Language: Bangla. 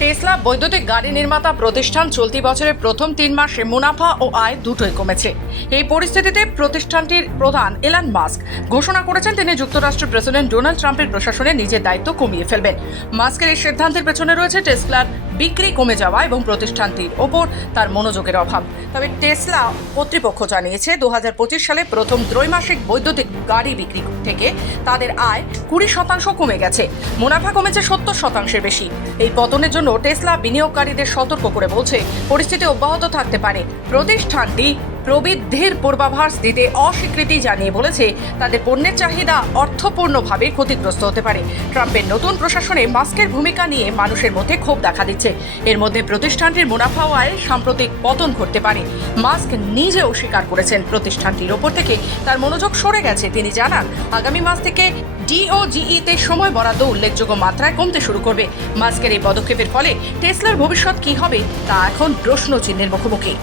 টেসলা বৈদ্যুতিক গাড়ি নির্মাতা প্রতিষ্ঠান চলতি বছরের প্রথম 3 মাসে মুনাফা ও আয় দুটোই কমেছে। এই পরিস্থিতিতে প্রতিষ্ঠানটির প্রধান এলন মাস্ক ঘোষণা করেছেন তিনি যুক্তরাষ্ট্রের প্রেসিডেন্ট ডোনাল্ড ট্রাম্পের প্রশাসনে নিজের দায়িত্ব কমিয়ে ফেলবেন। মাস্কের এই সিদ্ধান্তের পেছনে রয়েছে টেসলার বিক্রি কমে যাওয়া এবং প্রতিষ্ঠানটির ওপর তার মনোযোগের অভাব। তবে টেসলা কর্তৃপক্ষ জানিয়েছে 2025 সালে প্রথম ত্রৈমাসিক বৈদ্যুতিক গাড়ি বিক্রি থেকে তাদের আয় 20% কমে গেছে, মুনাফা কমেছে 70% বেশি। এই পতনের জন্য টেসলা বিনিয়োগকারীদের সতর্ক করে বলছে পরিস্থিতি অব্যাহত থাকতে পারে। প্রতিষ্ঠানটি প্রবৃদ্ধির পূর্বাভাস দিতে অস্বীকৃতি জানিয়ে বলেছে তাদের পণ্যের চাহিদা অর্থপূর্ণভাবে ক্ষতিগ্রস্ত হতে পারে। ট্রাম্পের নতুন প্রশাসনে মাস্কের ভূমিকা নিয়ে মানুষের মধ্যে ক্ষোভ দেখা দিচ্ছে। এর মধ্যে প্রতিষ্ঠানটির মুনাফা ও আয়ে সাম্প্রতিক পতন ঘটতে পারে। মাস্ক নিজেও স্বীকার করেছেন প্রতিষ্ঠানটির ওপর থেকে তার মনোযোগ সরে গেছে। তিনি জানান আগামী মাস থেকে ডিওজিইতে সময় বরাদ্দ উল্লেখযোগ্য মাত্রায় কমতে শুরু করবে। মাস্কের এই পদক্ষেপের ফলে টেসলার ভবিষ্যৎ কি হবে তা এখন প্রশ্ন চিহ্নের মুখোমুখি।